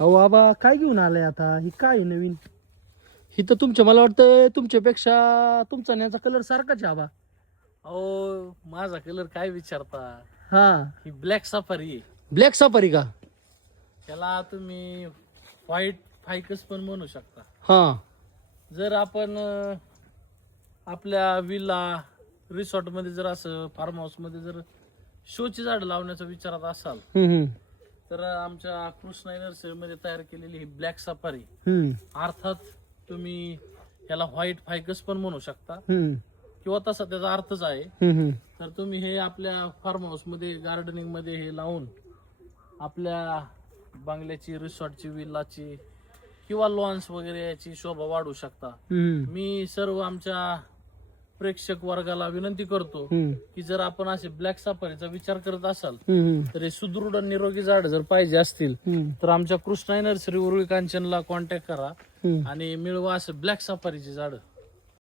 अहो बाबा काय घेऊन आलाय आता ही काय आहे नवीन? ही तर तुमच्या मला वाटतं तुमच्यापेक्षा तुमचा न्याचा कलर सारखाच आहे बाबा. अहो माझा कलर काय विचारता, हा ही ब्लॅक सफारी आहे. ब्लॅक सफारी का? त्याला तुम्ही व्हाईट फायकस पण म्हणू शकता. हा जर आपण आपल्या विला रिसॉर्ट मध्ये जर असं फार्म हाऊस मध्ये जर शोची झाड लावण्याचा विचारात असाल हम्म तर आमच्या कृष्णा नर्सरी मध्ये तयार केलेली ही ब्लॅक सफारी, हम्म अर्थात तुम्ही याला व्हाईट फायकस पण म्हणू शकता हम्म किंवा तसा त्याचा अर्थच आहे. हम्म तर तुम्ही हे आपल्या फार्म हाऊस मध्ये गार्डनिंग मध्ये हे लावून आपल्या बंगल्याची रिसॉर्टची विल्लाची किंवा लॉन्स वगैरे याची शोभा वाढवू शकता. हम्म मी सर्व आमच्या प्रेक्षक वर्गाला विनंती करतो हम्म की जर आपण असे ब्लॅक सफारीचा विचार करत असाल हम्म तर हे सुदृढ आणि निरोगी झाड जर पाहिजे असतील हम्म तर आमच्या कृष्णा नर्सरी उरुळी कांचनला कॉन्टॅक्ट करा हम्म आणि मिळवा असं ब्लॅक सफारीची झाड.